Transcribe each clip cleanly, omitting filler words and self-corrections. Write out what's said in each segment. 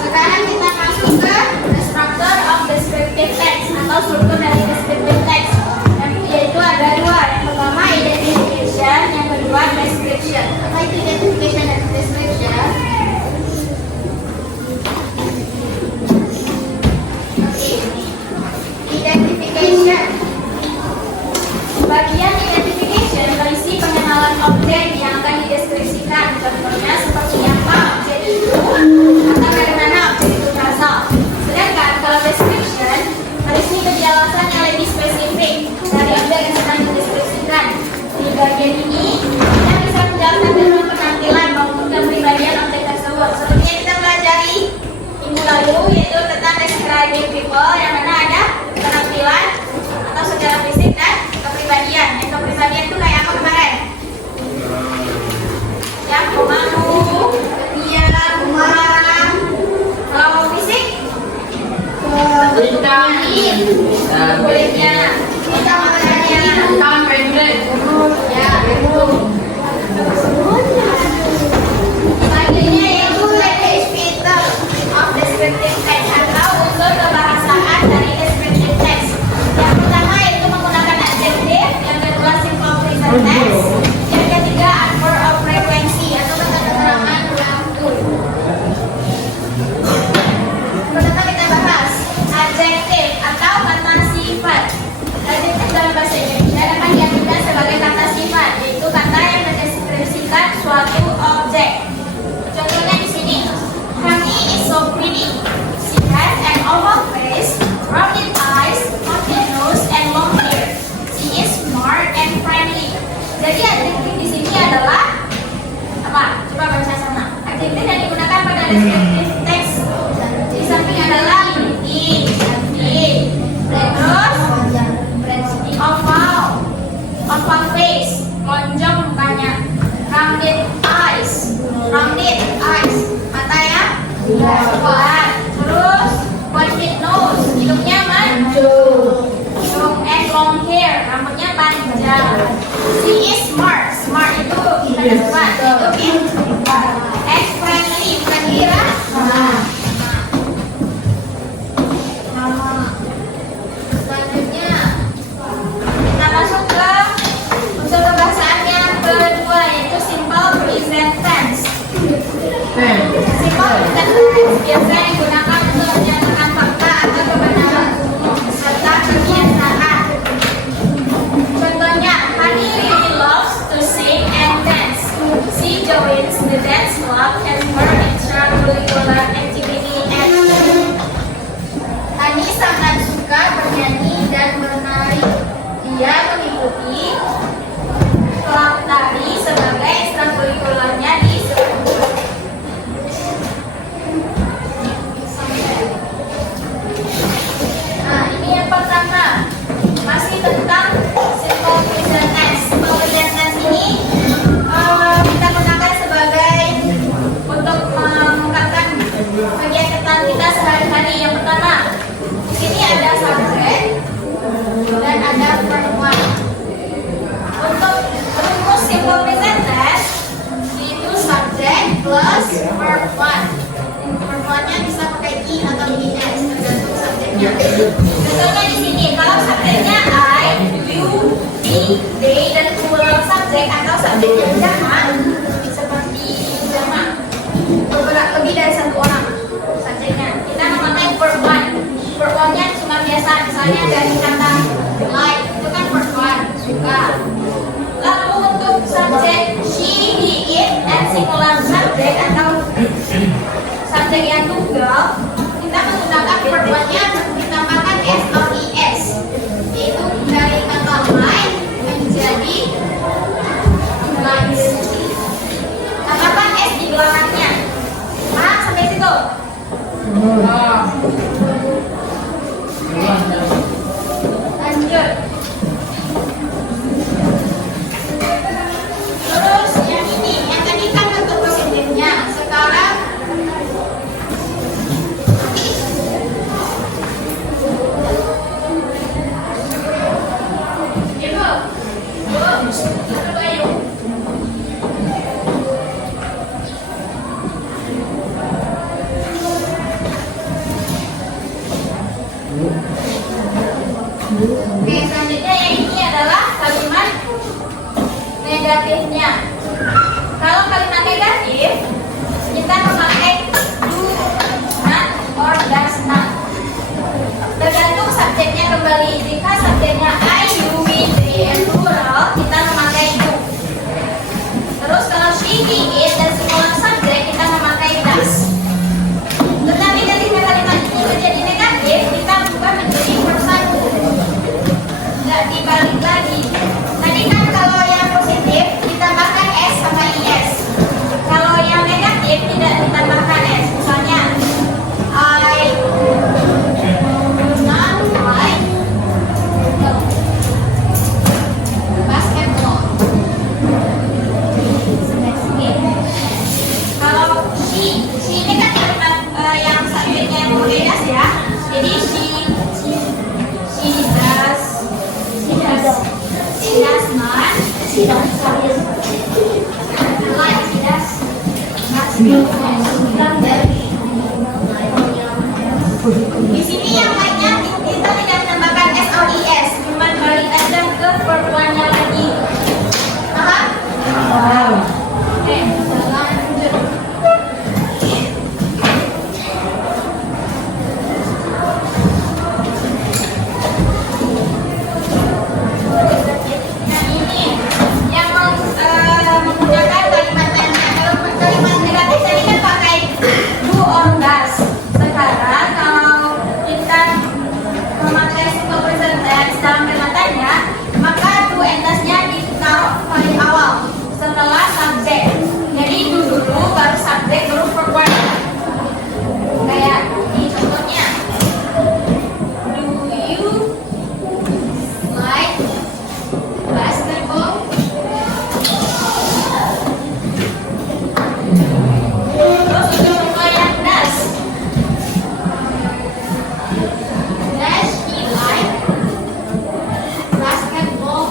Sekarang kita masuk ke the structure of descriptive text atau struktur dari descriptive text, yaitu ada dua. Yang pertama identification, yang kedua description. Apa itu identification dan description? Identification. Bagian identification berisi pengenalan objek yang akan dideskripsikan. Contohnya seperti apa objek itu atau bagaimana objek itu berasal. Sedangkan kalau description berisi penjelasan yang lebih spesifik dari objek yang sedang dideskripsikan. Di bagian ini kita bisa menjelaskan tentang penampilan maupun kepribadian objek tersebut. Seperti yang kita pelajari minggu lalu, yaitu tentang describing people, yang mana ada penampilan atau secara fisik dan kepribadian. Yang kepribadian itu kayak apa kemarin? Yang pemalu, dia marah. Kalau fisik, kulitnya, kita makanannya, pendek. Ya, betul. Selanjutnya yaitu language filter. descriptive text atau unsur kebahasaan dari descriptive text. Yang pertama itu menggunakan adjektif, yang kedua simple present tense, yang ketiga adverb of frequency atau kata keterangan waktu. Pertama kita bahas adjektif atau kata sifat. Adjektif dalam bahasa Indonesia dapat diartikan sebagai kata sifat, yaitu kata yang mendeskripsikan suatu objek. Contohnya di sini, Honey is so pretty. She has an oval face, rounded eyes, pointed nose, and long hair. She is smart and friendly. Jadi adjektif di sini adalah apa? Coba baca sama. Adjektif yang digunakan pada descriptive text di samping adalah pretty, cantik, terus oval face, lonjong mukanya, rounded eyes, mata ya, bulat, terus pointed nose, hidungnya mancung, and long hair, rambutnya panjang. She is smart itu kita buat, itu pintar. And friendly, bukan kira. Selanjutnya kita masuk ke unsur kebahasaan yang kedua, yaitu simple present tense. Simple present tense biasanya digunakan untuk menyatakan fakta atau kebenaran umum serta kebiasaan. Contohnya, Honey really loves to sing and dance. She joins the dance club and her extracurricular activity at Honey sangat suka bernyanyi dan menari. Dia mengikuti klub tari sebagai ekstrakurikulernya di sekolah. Nah, ini yang pertama, masih tentang simple present tense. Simple present tense ini kita gunakan sebagai untuk mengungkapkan kegiatan kita sehari-hari. Yang pertama, di sini ada subjek dan ada verb. Untuk rumus simple present tense itu subjek plus verb 1. Verb 1-nya bisa pakai I atau IS tergantung subjeknya. Contohnya di sini, kalau subjeknya I, you, he, they, dan plural subjek atau subjek yang jamak seperti jamak lebih dari satu orang subjeknya, kita memakai verb 1. Verb 1-nya cuma biasa, misalnya dari kata like, itu kan verb 1, suka. Lalu untuk subjek she, he, it, dan singular subjek atau subjek yang tunggal, kita menggunakan verb 1-nya ditambahkan s atau is, yaitu dari kata like menjadi likes. Tambahkan s di belakangnya. Paham sampai situ? Lanjut. Terus yang ini, yang tadi kan bentuk positifnya. Sekarang Di sini yang lainnya kita tidak menambahkan SOIS, cuma balik aja ke verb one-nya lagi. Paham? Wow. Oke, lanjut. Nah ini yang menggunakan kalimat tanya. Kalau kalimat negatif tadi kan pakai do or does. Sekarang kalau kita memakai simple present tense dalam kalimat tanya, maka do and does-nya ditaruh paling awal setelah subjek. Jadi do dulu, baru subjek, baru verb one. Kayak di contohnya, do you like basketball? Terus untuk contoh yang does. Does he like basketball?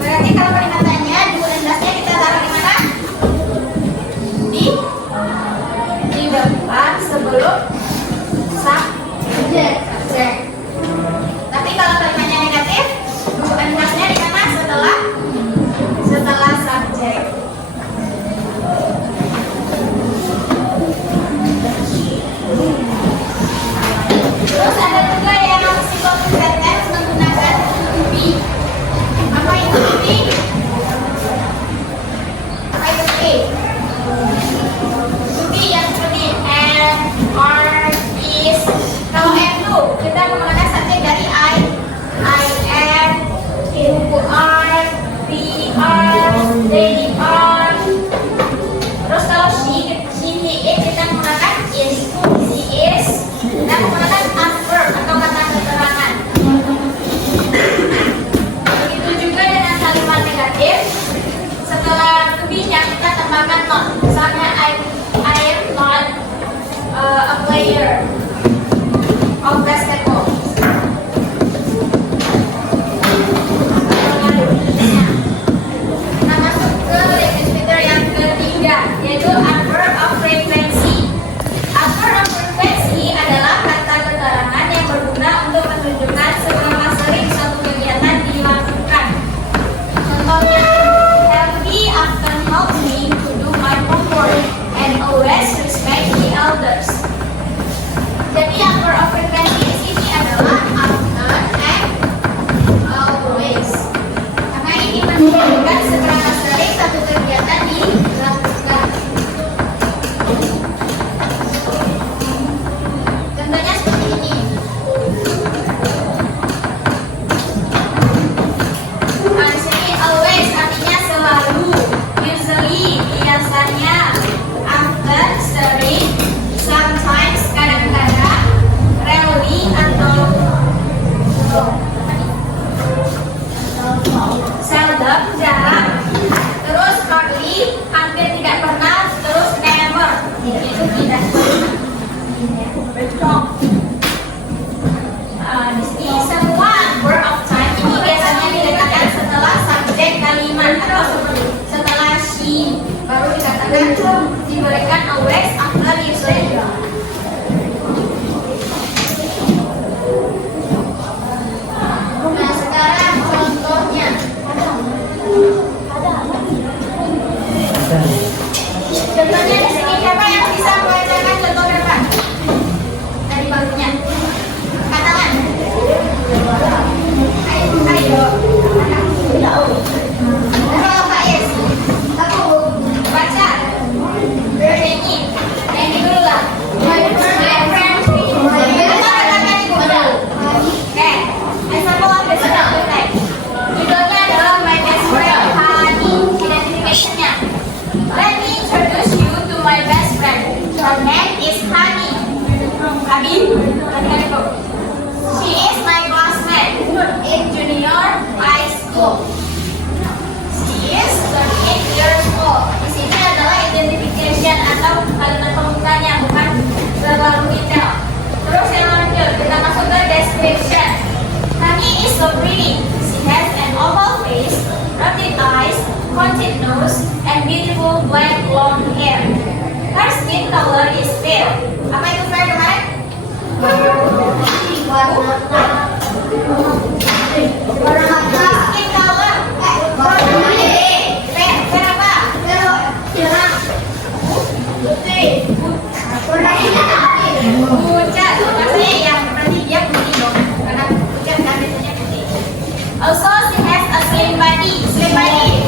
Berarti kalau kalimat tanya, do and does-nya kita taruh di mana? Di depan sebelum subjek. Tapi kalau kalimatnya negatif, do and does-nya di mana? Setelah subjek. Terus ada juga yang simple present tense menggunakan to be. Apa itu to be? Apa itu to be? To be yang seperti am, are, is. Kalau am do, kita menggunakan subjek dari I am, you are, we are, they are. Terus kalau she, he, it, kita menggunakan is, she is. Kita menggunakan adverb atau kata keterangan. Begitu juga dengan kalimat negatif. Setelah to be-nya kita tambahkan not. Misalnya I am not a player of basketball. Kita masuk ke repeater yang ketiga, yaitu adverb of frequency. Adverb of frequency adalah kata keterangan yang berguna untuk menunjukkan seberapa sering suatu kegiatan dilakukan. Contohnya, Helgi often help me to do my homework and always respect the elders. Jadi adverb of frequency di sini adalah often and always. Karena ini menunjukkan seberapa sering satu kegiatan dilakukan. Contohnya seperti ini. Nah, di sini always artinya selalu, usually biasanya, often sering, sometimes kadang-kadang, rarely atau seldom jarang, terus hardly hampir tidak pernah, terus never itu tidak. Di sini semua verb of time ini biasanya diletakkan setelah subjek kalimat atau setelah she, baru dikatakan diberikan always, after, usually. Nah sekarang contohnya. Contohnya di sini siapa yang bisa membacakan contoh berapa? Dari barunya. Katakan. Ayo. Kalau Pak Yes, aku baca. Bernyanyi. Nyanyi dulu lah. My friend. Katakan ibu. Oke. Example of the second type. Judulnya adalah My Best Friend Honey. Identification-nya. Let me introduce you to my best friend. Her name is Honey. Abi, she is my classmate in junior high school. She is 38 years old. Di sini adalah identification atau kalimat pembukanya, bukan terlalu detail. Terus yang lanjut, kita masuk ke description. Honey is so pretty. She has an oval face, rounded eyes, pointed nose, and beautiful black long hair. skin color is fair. Apa itu fair kemarin? Skin color. Fair. Fair apa? Pucat. Maksudnya yang berarti dia putih dong. Karena pucat kan biasanya putih. Also, she has a slim body. Slim body.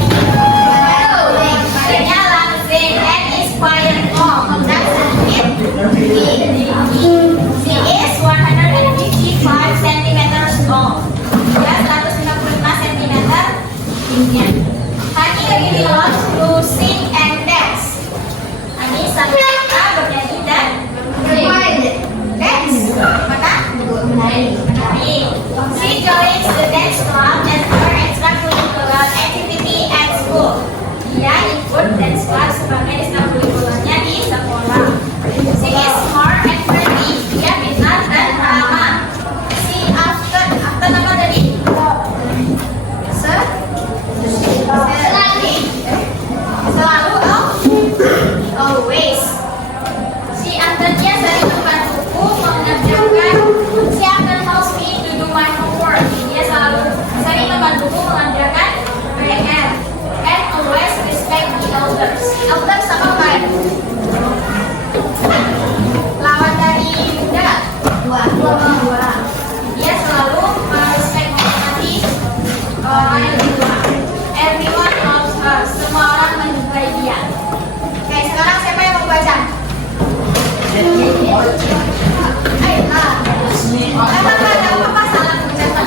Badannya langsing and is quite long. That's it. She is 155 centimeters long. Dia 155 centimeter tingginya. Hani really loves to sing and dance. Hani sangat suka bernyanyi dan dance. Maka menari. She joins the dance club and her extracurricular activity at school. Dia ikut dance club sebagai ekstrakurikulernya di sekolah. She is smart and friendly. Dia pintar dan ramah. She often apa tadi? Selalu always. Si Antonnya sering membantuku mengerjakan. She often helps me to do my homework. Dia selalu sering membantuku mengerjakan PR. And always respect the elders. Elders apa Pak? Lawan dari muda. Tua. Dia selalu respect menghormati orang yang lebih tua. Everyone loves her. Semua orang menyukai dia. Oke, sekarang siapa yang mau baca? Apa salah pengucapan?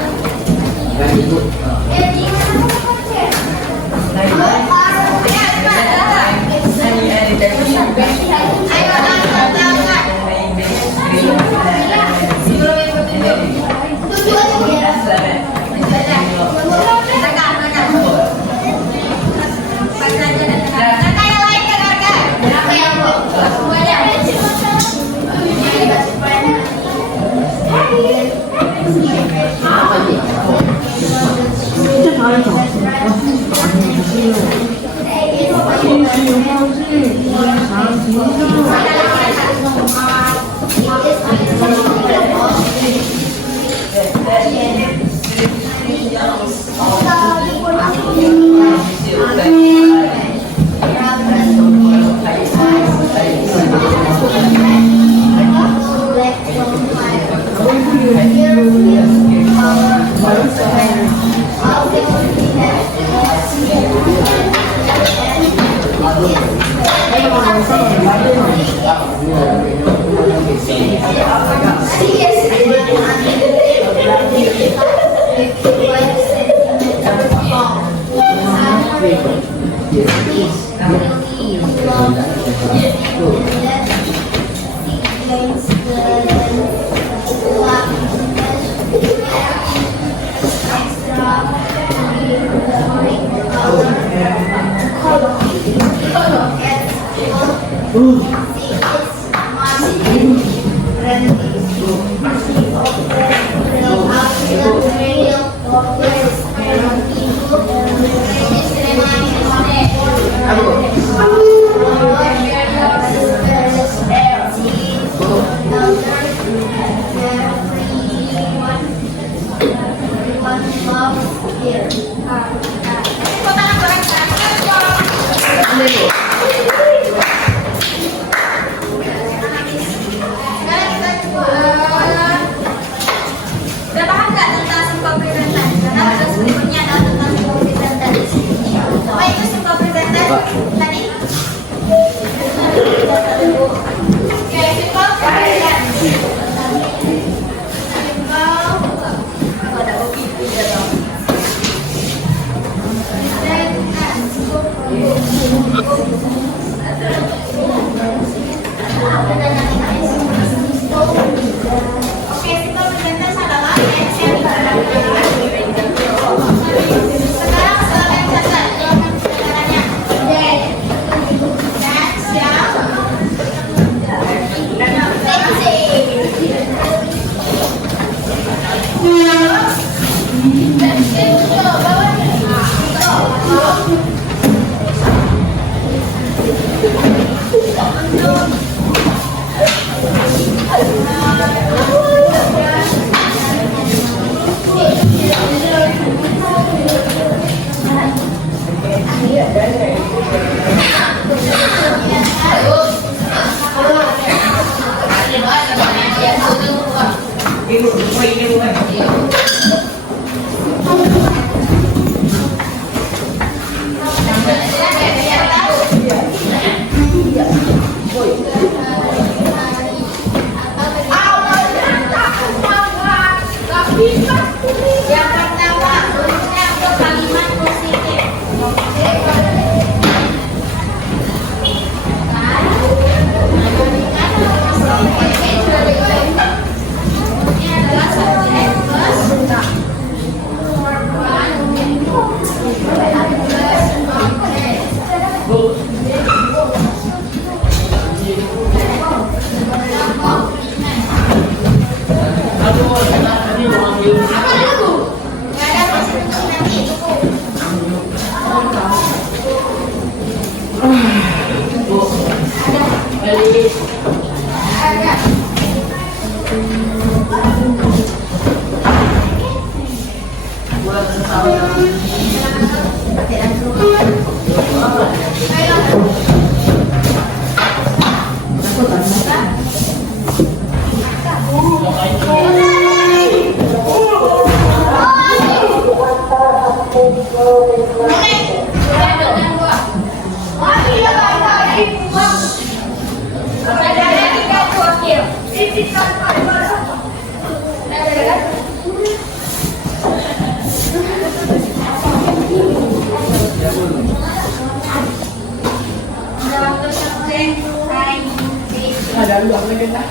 objek I, J. Ada luang lagi dah.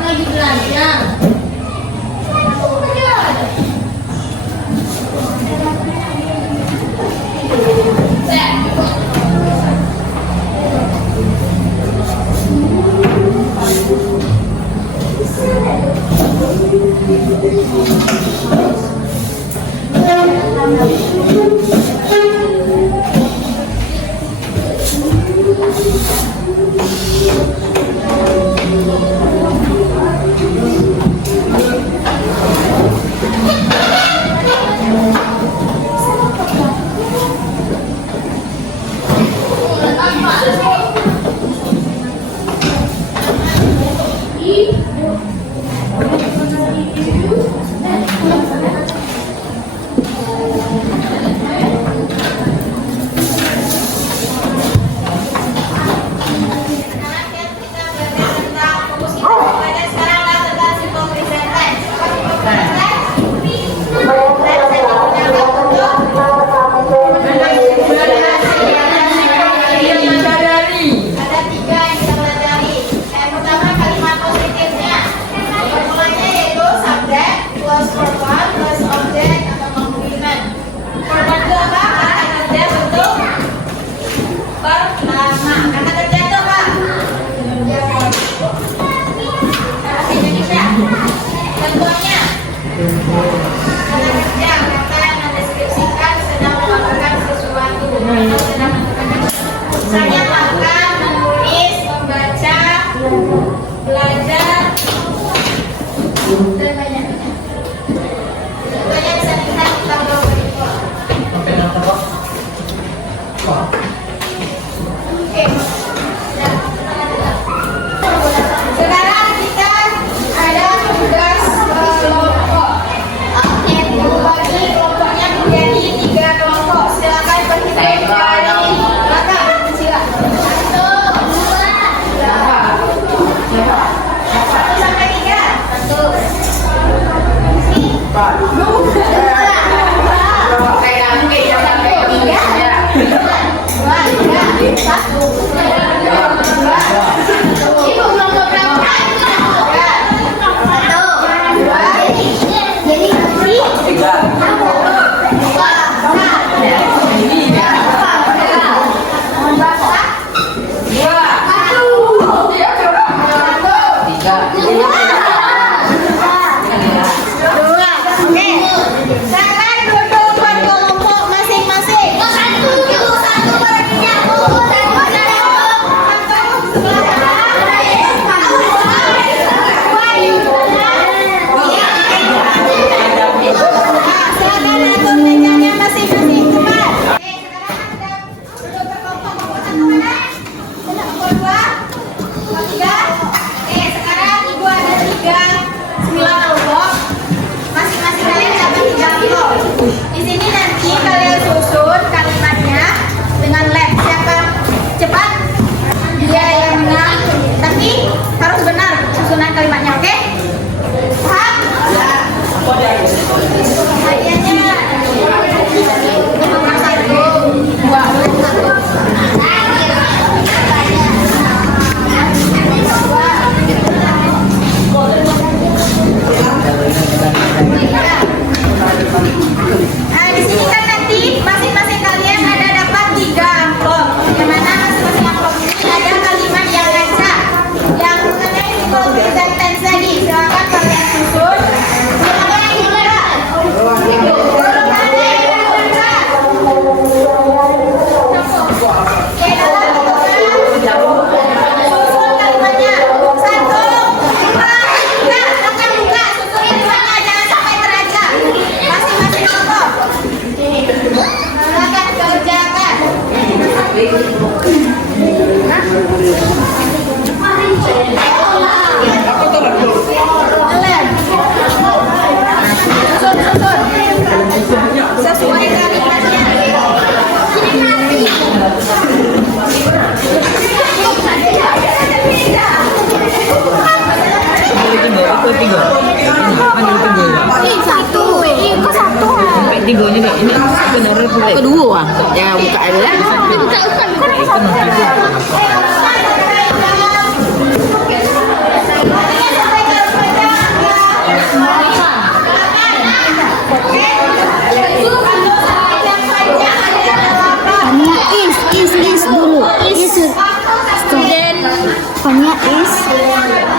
Lagi belajar. Misalnya makan, menulis, membaca, belajar, dan banyak-banyak. Contohnya bisa dilihat di tabel berikut. Oke. Sekarang kita ada tugas kelompok. Oke, bagi kelompoknya menjadi 3 kelompok. Silakan berhitung dari belakang. Silakan. 1, 2, 3. 1 sampai 3. 1. ketiganya kayak ini benar kedua ya buka aja is dulu is student Fanya is student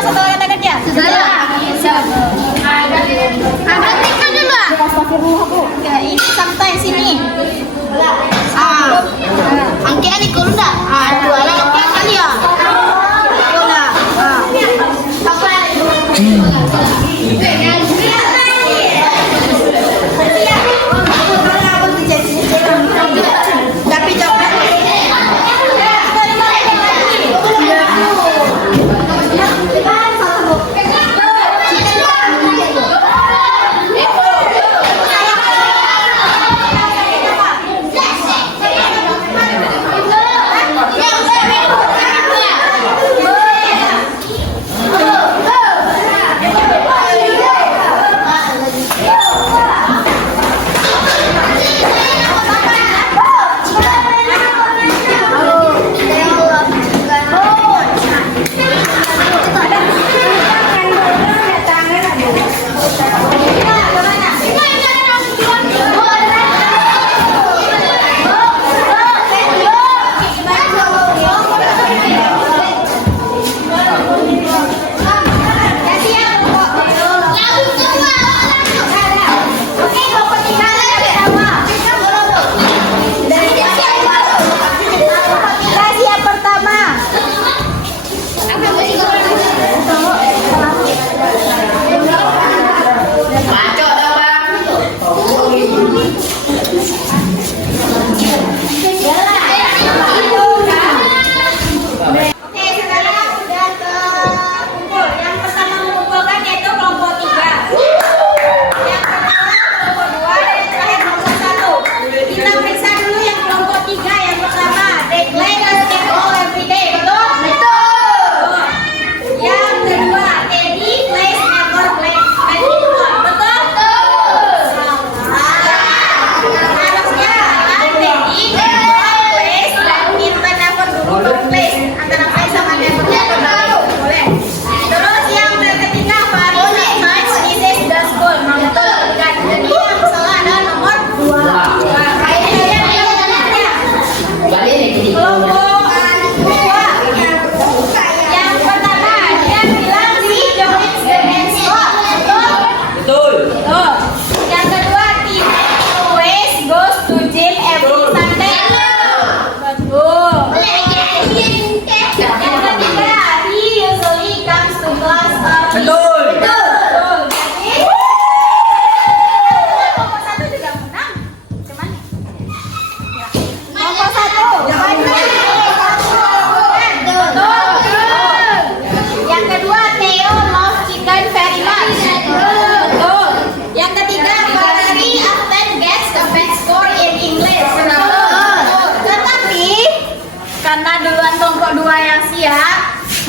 setelah katakan dia? Setelah. Berhentikan dulu. Ya, ini sampai sini. Angkat ni kau dah. Dua lah angkat kali ya. Kau dah. Tapi jawab.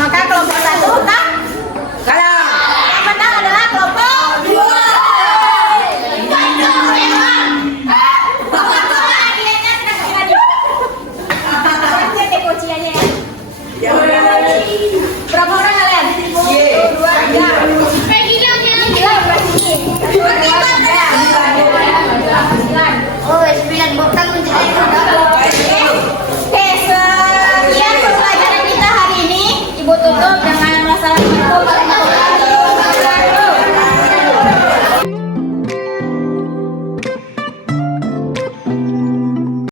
Maka kelompok 1 kan kalah. Yang menang adalah kelompok 2. Berapa orang kalian? 1, 2, 3. Gila, berapa sini?